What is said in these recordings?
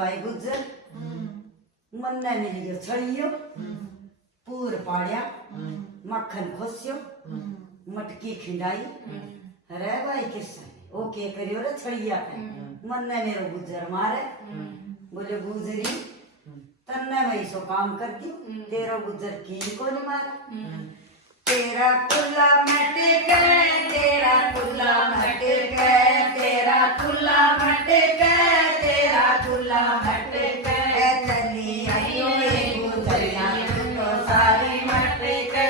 भाई गुजर मन ने मिल गयो छड़ियो पूर पाड़िया मक्खन खोस्यो मटकी खिंडाई रे भाई किस्सा ओ के करियो रे छड़िया के मन ने मेरो गुजर मारे बोले गुजरी तन्ने मैं सो काम कर दियो तेरा गुजर की को नहीं मारा तेरा कुल्ला मटे के तेरा कुल्ला मटे के तेरा कुल्ला मटे के तेरा कुल्ला मटे के चली आयो ए गुजरिया तू तो सारी मटे के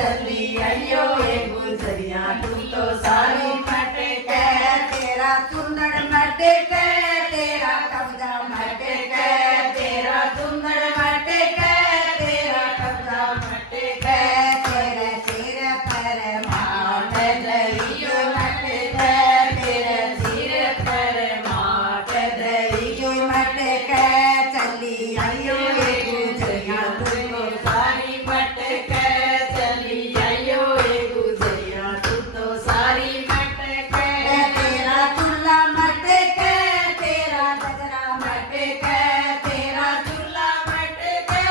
चली आयो ए गुजरिया तू तो सारी मटे के तेरा सुंदर मटे के तेरा कब्जा मटे के तेरा सुंदर मटे के तेरा कब्जा मटे के तेरे सिर पर माट दइयो मटे के तेरे सिर पर माट दइयो मटे के चली आयो ए गुजरिया तू तो सारी मटे के चली आयो ए गुजरिया तू तो सारी मटे के तेरा चूल्हा मटे के तेरा गजरा मटे के तेरा चूल्हा मटे के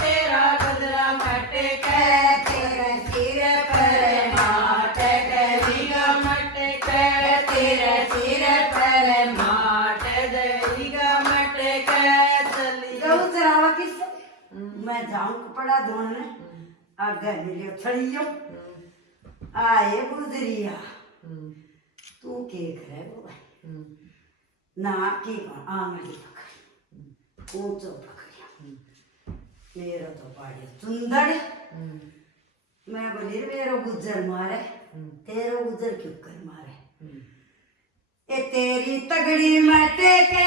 तेरा गजरा मटे के तेरे सिर पर माट दइगा मटे के तेरे सिर पर माट दइगा मटे के चली जाऊं जरा किस मैं जाऊं कपड़ा धोने आगे मिलियो छड़ियो आए गुजरिया तू के करे वो भाई ना की आंगली पकड़ ऊंचो पकड़िया मेरो तो पाड़े सुंदर मैं बोली मेरो गुजर मारे तेरो गुजर क्यों कर मारे ए तेरी तगड़ी मटे के